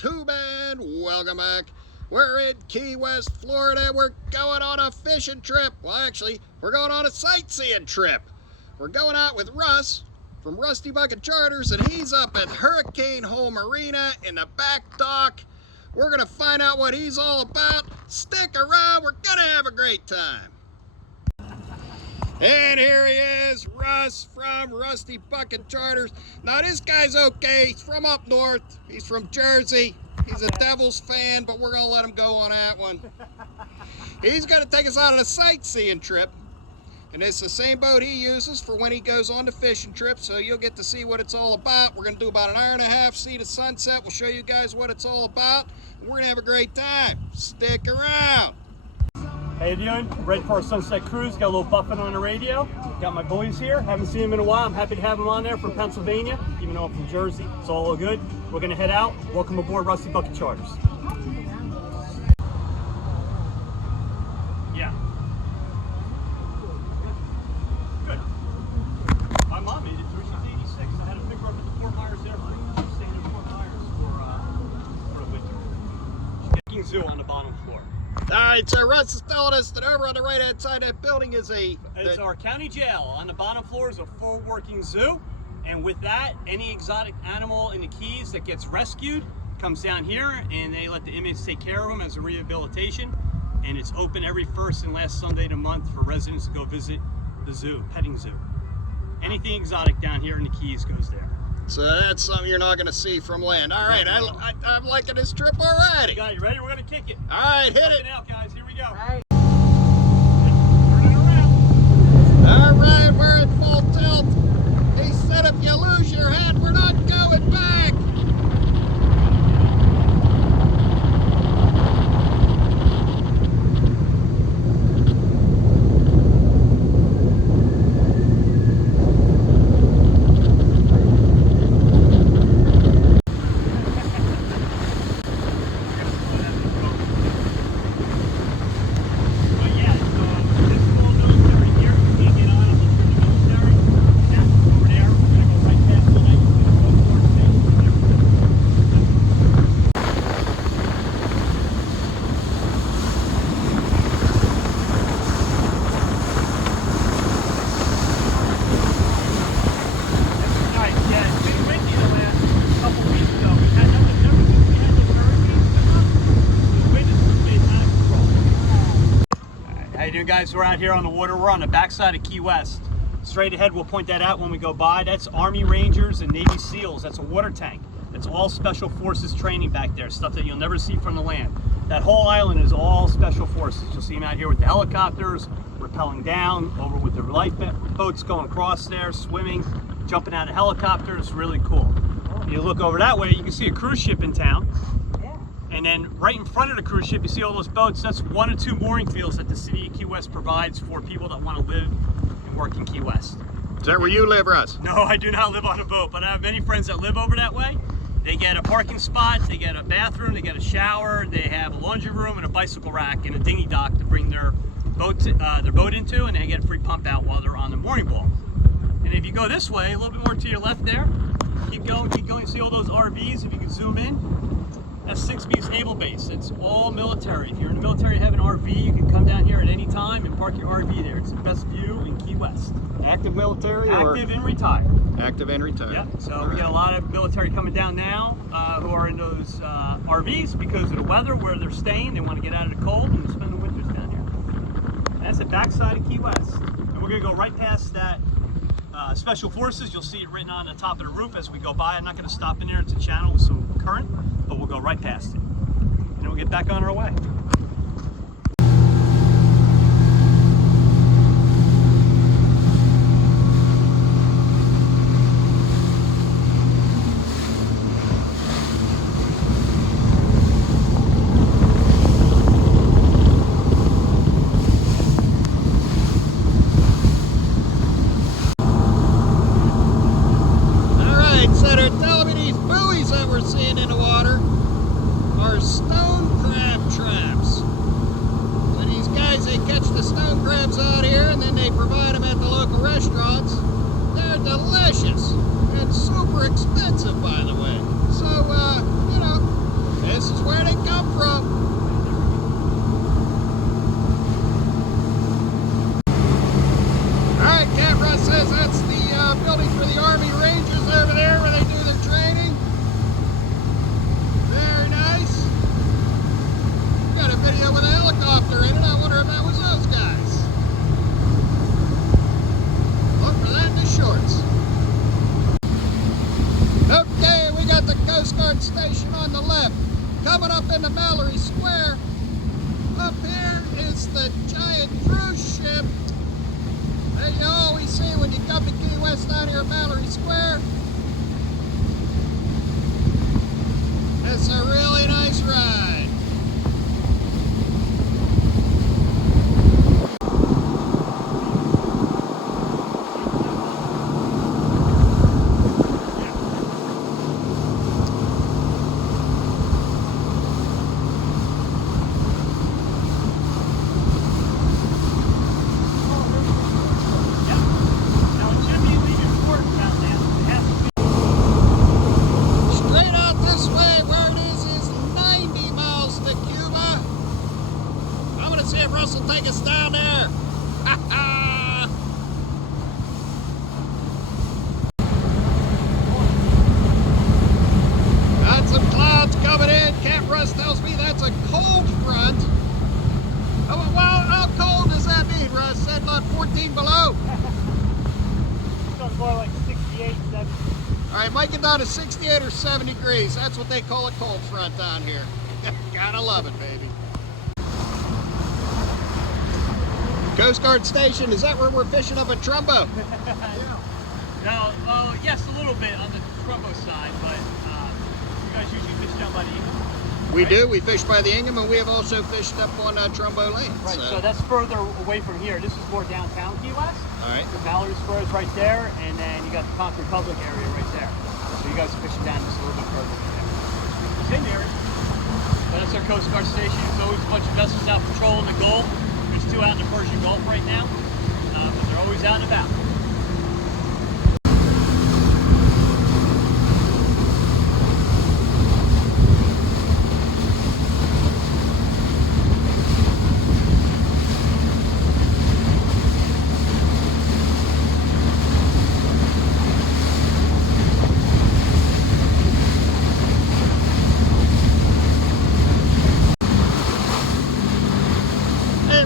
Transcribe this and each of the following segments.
YouTube and welcome back. We're in Key West, Florida. We're going on a fishing trip. Well, actually, we're going on a sightseeing trip. We're going out with Russ from Rusty Bucket Charters, and he's up at Hurricane Hole Marina in the back dock. We're gonna find out what he's all about. Stick around, we're gonna have a great time. And here he is, Russ from Rusty Bucket Charters. Now this guy's okay, he's from up north, he's from Jersey. He's a Devils fan, but we're gonna let him go on that one. He's gonna take us out on a sightseeing trip. And it's the same boat he uses for when he goes on the fishing trip, so you'll get to see what it's all about. We're gonna do about an hour and a half, see the sunset. We'll show you guys what it's all about. We're gonna have a great time. Stick around. How you doing? Ready for a sunset cruise. Got a little Buffett on the radio. Got my boys here. Haven't seen them in a while. I'm happy to have them on there from Pennsylvania, even though I'm from Jersey. It's all good. We're gonna head out. Welcome aboard Rusty Bucket Charters. Yeah. Good. My mom made it through. She's 86. I had to pick her up at the Fort Myers Airport. She's staying in Fort Myers for a winter. She's getting zoo on the bottom floor. All right, so Russ is telling us that over on the right-hand side of that building is It's our county jail. On the bottom floor is a full working zoo. And with that, any exotic animal in the Keys that gets rescued comes down here, and they let the inmates take care of them as a rehabilitation. And it's open every first and last Sunday of the month for residents to go visit the zoo, petting zoo. Anything exotic down here in the Keys goes there. So that's something you're not going to see from land. All right, I'm liking this trip already. You ready? We're going to kick it. All right, hit it. Out, guys. Here we go. All right. Turn it around. All right, we're at full tilt. He said if you lose your head, we're not going back. How you doing, guys? We're out here on the water. We're on the backside of Key West. Straight ahead, we'll point that out when we go by. That's Army Rangers and Navy SEALs. That's a water tank. That's all Special Forces training back there, stuff that you'll never see from the land. That whole island is all Special Forces. You'll see them out here with the helicopters, rappelling down, over with the lifeboats going across there, swimming, jumping out of helicopters. Really cool. You look over that way, you can see a cruise ship in town. And then right in front of the cruise ship, you see all those boats. That's one or two mooring fields that the city of Key West provides for people that want to live and work in Key West. Is that where you live, Russ? No, I do not live on a boat, but I have many friends that live over that way. They get a parking spot, they get a bathroom, they get a shower, they have a laundry room and a bicycle rack and a dinghy dock to bring their boat into, and they get a free pump out while they're on the mooring ball. And if you go this way, a little bit more to your left there, keep going, you see all those RVs, if you can zoom in. That's 6B's Naval Base. It's all military. If you're in the military and have an RV, you can come down here at any time and park your RV there. It's the best view in Key West. Active military or? Active and retired. Active and retired. Yeah, so we got a lot of military coming down now who are in those RVs because of the weather where they're staying. They want to get out of the cold and spend the winters down here. And that's the backside of Key West. And we're going to go right past that Special Forces. You'll see it written on the top of the roof as we go by. I'm not going to stop in there. It's a channel with some current, but we'll go right past it. And then we'll get back on our way. Delicious and super expensive, by the way. So, you know, Guard station on the left. Coming up into Mallory Square. Up here is the giant cruise ship that you always see when you come to Key West down here at Mallory Square. It's a really nice ride. Russ will take us down there. Got some clouds coming in. Capn Russ tells me that's a cold front. Oh, well, how cold does that mean, Russ? Said about 14 below. It's more like 68, 70. All right, might get down to 68 or 70 degrees. That's what they call a cold front down here. Gotta love it, baby. Coast Guard Station, is that where we're fishing up at Trumbo? No, well, yes, a little bit on the Trumbo side, but you guys usually fish down by the Ingham? We do. We fish by the Ingham, and we have also fished up on Trumbo Lane. Right, so that's further away from here. This is more downtown Key West. All right. The Mallory Square is right there, and then you got the Concord Public area right there. So you guys are fishing down just a little bit further from there. Same area. But that's our Coast Guard station. There's always a bunch of vessels out patrolling the Gulf. There's 2 out in the Persian Gulf right now, but they're always out and about.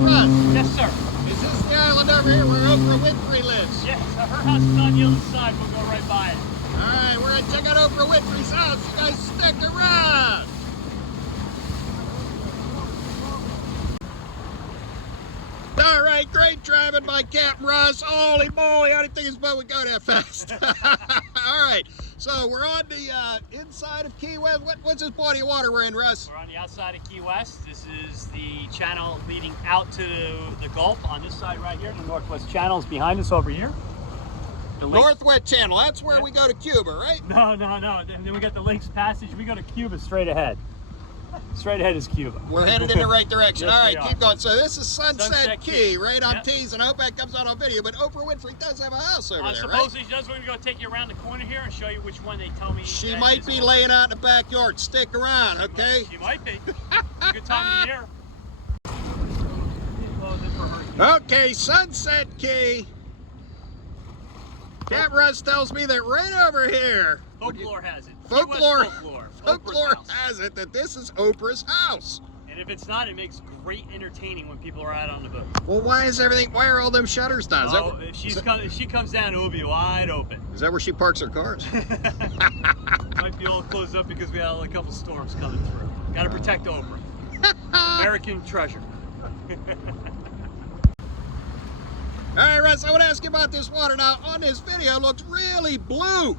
Russ. Yes, sir. Is this the island over here where Oprah Winfrey lives? Yes, her house is on the other side. We'll go right by it. All right, we're going to check out Oprah Winfrey's house. You guys stick around. All right, great driving by Capn Russ. Holy moly, I didn't think his boat would go that fast. All right, so we're on the inside of Key West. What's this body of water we're in, Russ? We're on the outside of Key West. This is the channel leading out to the Gulf on this side right here. The Northwest Channel is behind us over here. The Northwest Channel, that's where we go to Cuba, right? No. And then we got the Lakes Passage. We go to Cuba straight ahead. Straight ahead is Cuba. We're headed in the right direction. Yes, all right, keep going. So this is Sunset Key, right on yep. Tees, and I hope that comes out on video, but Oprah Winfrey does have a house over there, supposedly right? she does. We're going to go take you around the corner here and show you which one they tell me. She might be laying out in the backyard. Stick around, okay? She might be. It's a good time of the year. Okay, Sunset Key. Capn Russ tells me that right over here. Folklore has it. Folklore Folklore has it that this is Oprah's house. And if it's not, it makes great entertaining when people are out on the boat. Well, why are all them shutters down? If she comes down, it will be wide open. Is that where she parks her cars? Might be all closed up because we had a couple storms coming through. Got to protect Oprah. American treasure. All right, Russ, I want to ask you about this water. Now, on this video, it looks really blue.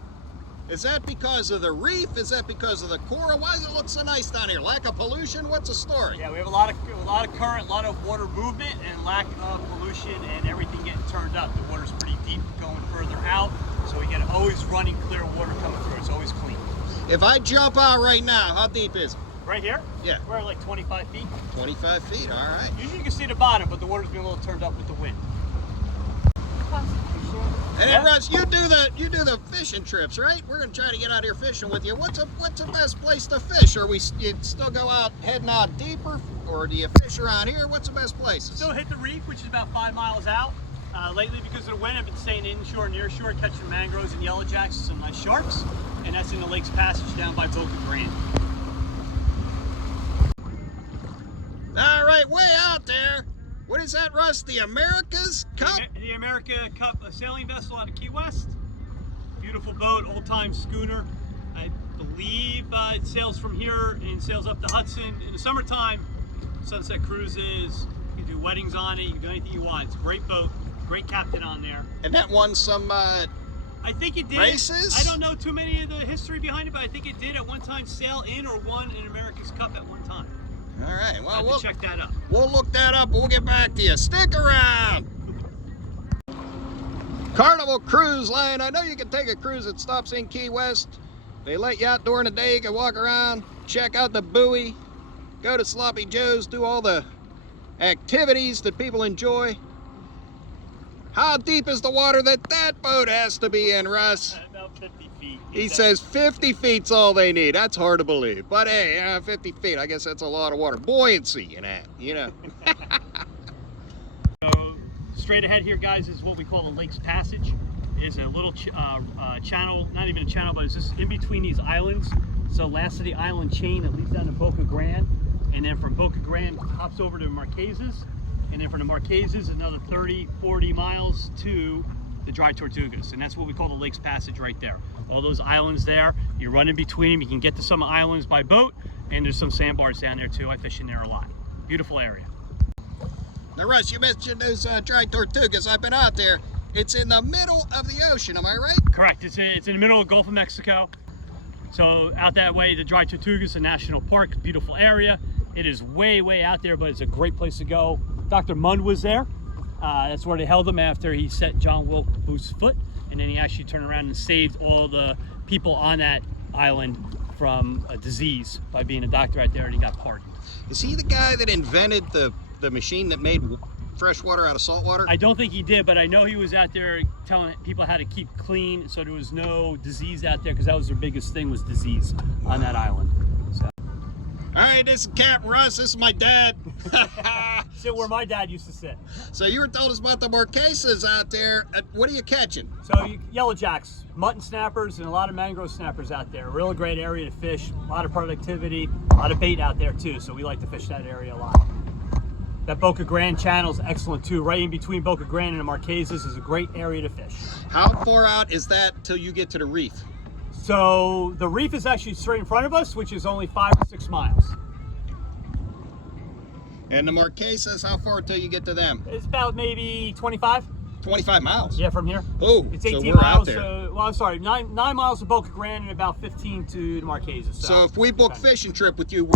Is that because of the reef? Is that because of the coral? Why does it look so nice down here? Lack of pollution? What's the story? Yeah, we have a lot of current, a lot of water movement, and lack of pollution, and everything getting turned up. The water's pretty deep going further out, so we get always running clear water coming through. It's always clean. If I jump out right now, how deep is it? Right here? Yeah. We're at like 25 feet. 25 feet, all right. Usually you can see the bottom, but the water's been a little turned up with the wind. And then, Russ, you do the fishing trips, right? We're gonna try to get out here fishing with you. What's the best place to fish? Or you still go out heading out deeper, or do you fish around here? What's the best places? Still hit the reef, which is about 5 miles out. Lately, because of the wind, I've been staying inshore, near shore, catching mangroves and yellowjacks and some nice sharks. And that's in the Lakes Passage down by Boca Grande. All right, way out there. What is that, Russ? The America's Cup? The America Cup, a sailing vessel out of Key West. Beautiful boat, old-time schooner. I leave. It sails from here and sails up the Hudson. In the summertime, Sunset Cruises. You can do weddings on it. You can do anything you want. It's a great boat. Great captain on there. And that won some I think it did. races? I don't know too many of the history behind it, but I think it did at one time sail in or won an America's Cup at one time. All right. Well, we'll check that up. We'll look that up. We'll get back to you. Stick around. Carnival Cruise Line. I know you can take a cruise that stops in Key West. They let you out during the day. You can walk around, check out the buoy, go to Sloppy Joe's, do all the activities that people enjoy. How deep is the water that boat has to be in, Russ? About 50 feet. He says 50 feet's all they need. That's hard to believe. But hey, 50 feet, I guess that's a lot of water. Buoyancy in that, you know. So straight ahead here, guys, is what we call the Lakes Passage. It's a little channel, not even a channel, but it's just in between these islands. So last of the island chain that leads down to Boca Grande. And then from Boca Grande, hops over to Marquesas. And then from the Marquesas, another 30, 40 miles to the Dry Tortugas. And that's what we call the Lakes Passage right there. All those islands there, you run in between them. You can get to some islands by boat, and there's some sandbars down there too. I fish in there a lot. Beautiful area. Now, Russ, you mentioned those Dry Tortugas. I've been out there. It's in the middle of the ocean, am I right? Correct. It's in the middle of the Gulf of Mexico. So out that way, the Dry Tortugas, a national park, beautiful area. It is way, way out there, but it's a great place to go. Dr. Mund was there. That's where they held him after he set John Wilkes Booth's foot, and then he actually turned around and saved all the people on that island from a disease by being a doctor out there, and he got pardoned. Is he the guy that invented the machine that made fresh water out of salt water? I don't think he did, but I know he was out there telling people how to keep clean so there was no disease out there, because that was their biggest thing, was disease on that island. So. All right, this is Capn Russ. This is my dad. Sit where my dad used to sit. So you were telling us about the Marquesas out there. What are you catching? So yellow jacks, mutton snappers, and a lot of mangrove snappers out there. Really great area to fish. A lot of productivity, a lot of bait out there too. So we like to fish that area a lot. That Boca Grande channel is excellent too. Right in between Boca Grande and the Marquesas is a great area to fish. How far out is that till you get to the reef? So the reef is actually straight in front of us, which is only 5 or 6 miles. And the Marquesas, how far till you get to them? It's about maybe 25. 25 miles? Yeah, from here. Oh, it's 18 so we're miles. out there. Well, I'm sorry, 9 miles to Boca Grande and about 15 to the Marquesas. So if we book fishing trip with you,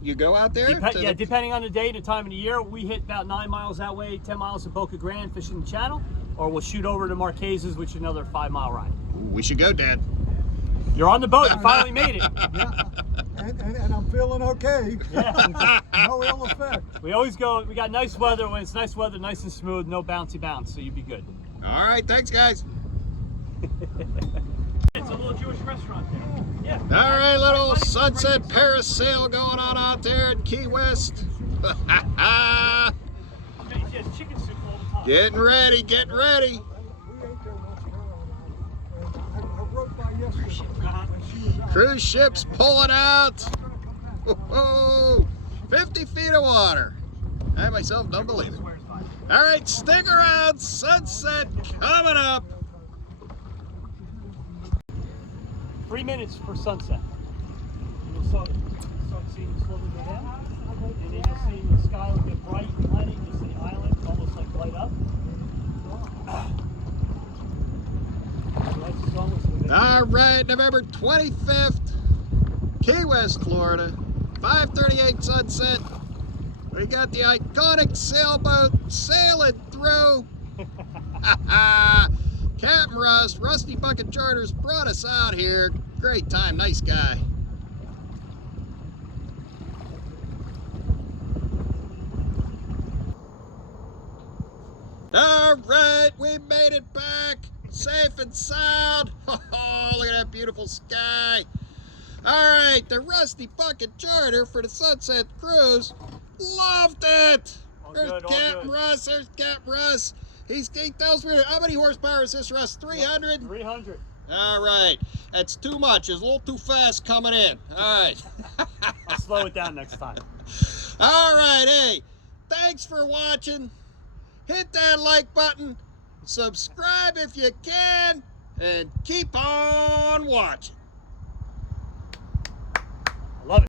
you go out there? Yeah, depending on the day and the time of the year, we hit about 9 miles that way, 10 miles to Boca Grande fishing the channel, or we'll shoot over to Marquesas, which is another 5-mile ride. Ooh, we should go, Dad. You're on the boat. You finally made it. Yeah, and I'm feeling okay. Yeah. No ill effect. We always go. We got nice weather. When it's nice weather, nice and smooth, no bouncy bounce, so you'd be good. All right, thanks, guys. It's a little Jewish restaurant there. Yeah. All right, little sunset parasail going on out there in Key West. Chicken soup all the time. Getting ready, getting ready. We ate there once in a while. I rode by yesterday. And she was out. Cruise ships pulling out. Whoa, 50 feet of water. I myself don't believe it. All right, stick around. Sunset coming up. 3 minutes for sunset. And you'll start seeing it slowly go down. And then you'll see the sky will get bright and lighting. You'll see the island almost like light up. All right, November 25th, Key West, Florida. 5:38 sunset. We got the iconic sailboat sailing through. Capn Russ, Rusty Bucket Charters brought us out here. Great time, nice guy. All right, we made it back, safe and sound. Oh, look at that beautiful sky. All right, the Rusty Bucket Charter for the Sunset Cruise. Loved it. There's Capn Russ. There's Capn Russ. He tells me, how many horsepower is this, Russ? 300? 300. All right. That's too much. It's a little too fast coming in. All right. I'll slow it down next time. All right. Hey, thanks for watching. Hit that like button. Subscribe if you can. And keep on watching. I love it.